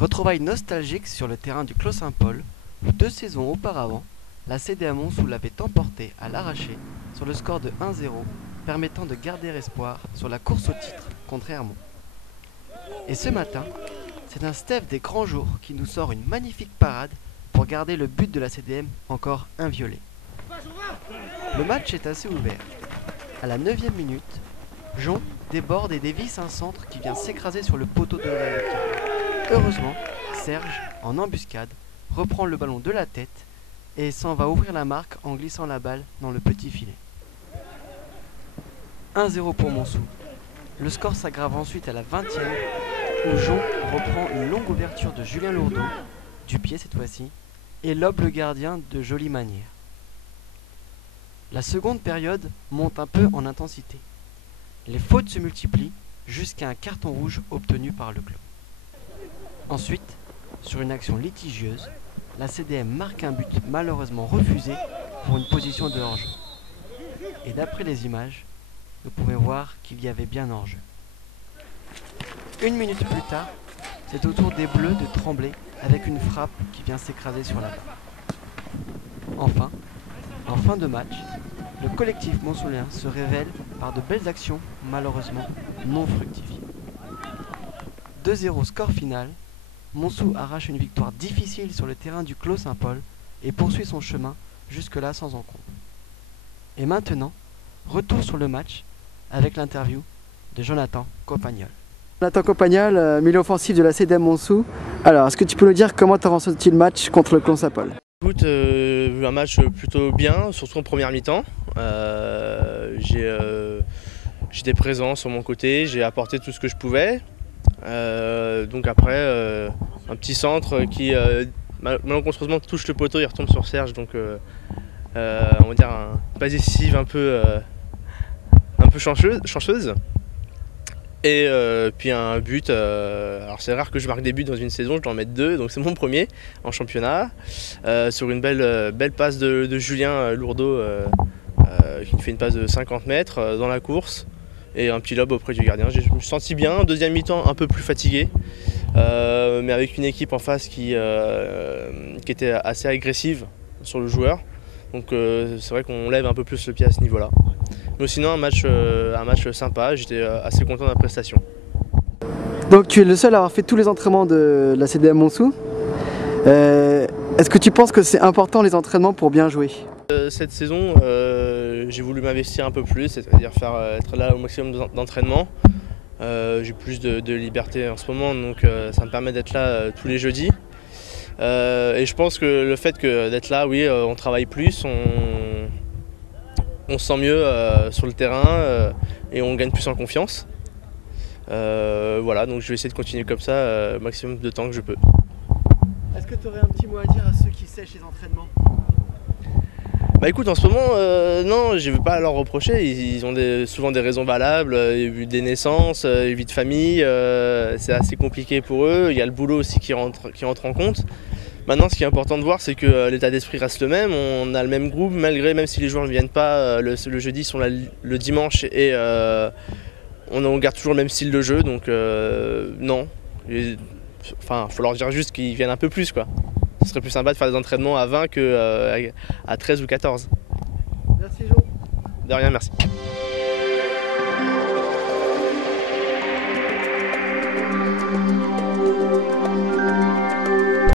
Retrouvailles nostalgiques sur le terrain du Clos Saint-Paul, où 2 saisons auparavant, la CDM Montsou l'avait emporté à l'arraché sur le score de 1-0, permettant de garder espoir sur la course au titre contre Hermont. Et ce matin, c'est un Steph des grands jours qui nous sort une magnifique parade pour garder le but de la CDM encore inviolé. Le match est assez ouvert. À la 9e minute, Jon déborde et dévisse un centre qui vient s'écraser sur le poteau de l'Américain. Heureusement, Serge, en embuscade, reprend le ballon de la tête et s'en va ouvrir la marque en glissant la balle dans le petit filet. 1-0 pour Montsou. Le score s'aggrave ensuite à la 20e où Jon reprend une longue ouverture de Julien Lourdeau, du pied cette fois-ci, et lobe le gardien de jolie manière. La seconde période monte un peu en intensité. Les fautes se multiplient jusqu'à un carton rouge obtenu par le club. Ensuite, sur une action litigieuse, la CDM marque un but malheureusement refusé pour une position de hors-jeu. Et d'après les images, nous pouvons voir qu'il y avait bien hors-jeu. 1 minute plus tard, c'est au tour des Bleus de trembler avec une frappe qui vient s'écraser sur la barre. Enfin, en fin de match, le collectif montsoulien se révèle par de belles actions, malheureusement non fructifiées. 2-0 score final, Montsou arrache une victoire difficile sur le terrain du Clos Saint-Paul et poursuit son chemin jusque-là sans encombre. Et maintenant, retour sur le match avec l'interview de Jonathan Copagnol. Jonathan Copagnol, milieu offensif de la CDM Montsou. Alors, est-ce que tu peux nous dire comment tu as ressenti le match contre le Clos Saint-Paul? Écoute, un match plutôt bien, surtout en première mi-temps. J'étais présent sur mon côté, j'ai apporté tout ce que je pouvais. Donc après, un petit centre qui malencontreusement touche le poteau, il retombe sur Serge. Donc on va dire une passe décisive un peu chanceuse. Et puis un but, alors c'est rare que je marque des buts dans une saison, je dois en mettre 2, donc c'est mon premier en championnat, sur une belle passe de Julien Lourdeau qui fait une passe de 50 mètres dans la course et un petit lob auprès du gardien. Je me suis senti bien, deuxième mi-temps un peu plus fatigué, mais avec une équipe en face qui était assez agressive sur le joueur, donc c'est vrai qu'on lève un peu plus le pied à ce niveau-là. Mais sinon, un match sympa, j'étais assez content de la prestation. Donc tu es le seul à avoir fait tous les entraînements de la CDM Montsou. Est-ce que tu penses que c'est important les entraînements pour bien jouer? Cette saison, j'ai voulu m'investir un peu plus, c'est-à-dire être là au maximum d'entraînement. J'ai plus de liberté en ce moment, donc ça me permet d'être là tous les jeudis. Et je pense que le fait d'être là, oui, on travaille plus, on se sent mieux sur le terrain et on gagne plus en confiance. Voilà, donc je vais essayer de continuer comme ça le maximum de temps que je peux. Est-ce que tu aurais un petit mot à dire à ceux qui sèchent les entraînements? Bah écoute, en ce moment, non, je ne vais pas leur reprocher, ils ont souvent des raisons valables, des naissances, une vie de famille, c'est assez compliqué pour eux, il y a le boulot aussi qui rentre en compte. Maintenant, ce qui est important de voir, c'est que l'état d'esprit reste le même, on a le même groupe, même si les joueurs ne viennent pas le jeudi, ils sont là le dimanche et on garde toujours le même style de jeu, donc non. Enfin, il faut leur dire juste qu'ils viennent un peu plus, quoi. Ce serait plus sympa de faire des entraînements à 20 qu'à 13 ou 14. Merci Jon. De rien, merci.